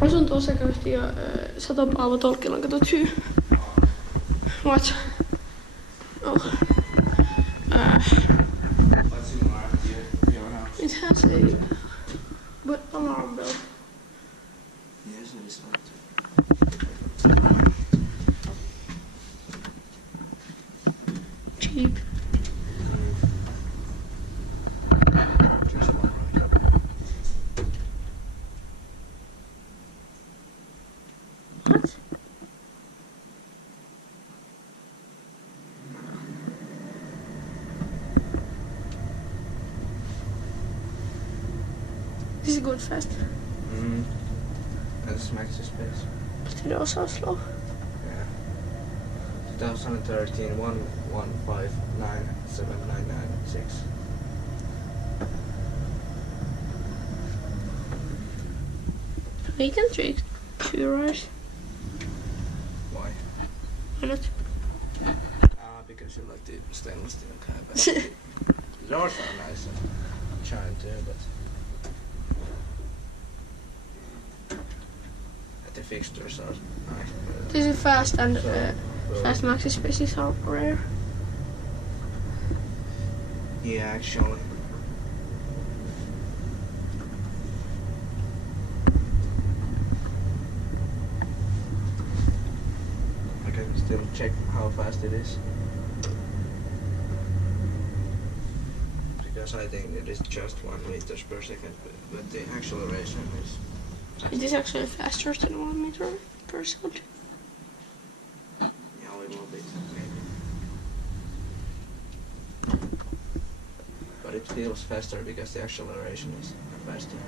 Asunto-osakeyhtiö Satopaavo Tolkkilankatu 2. What? Oh. It has a alarm bell. Yes, it is not. Cheap. Just one right. What? This is good fast. That's Maxispace. But it also slow. Yeah. 2013 115979996. We can drink 2 hours. Why? Why not? Because you like the stainless steel kind. Yours are nice and shine too, but the fixtures are nice. This is fast and So, fast Maxispaces are rare. yeah, actually. I can still check how fast it is. Because I think it is just 1 meters per second, but the acceleration is... It is actually faster than 1 meter per second. Yeah, a little bit, maybe. But it feels faster because the acceleration is faster.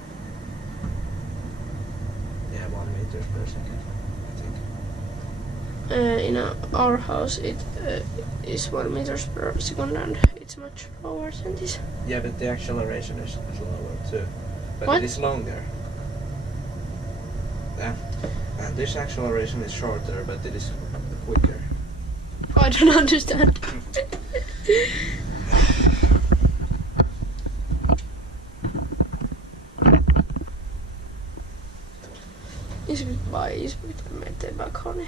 Yeah, 1 meter per second, I think. In our house it is 1 meter per second and it's much lower than this. Yeah, but the acceleration is lower too. But What? it is longer. Yeah. And this acceleration is shorter, but it is quicker. I don't understand. Inspecta vai Inspecta eteenpäin Kone.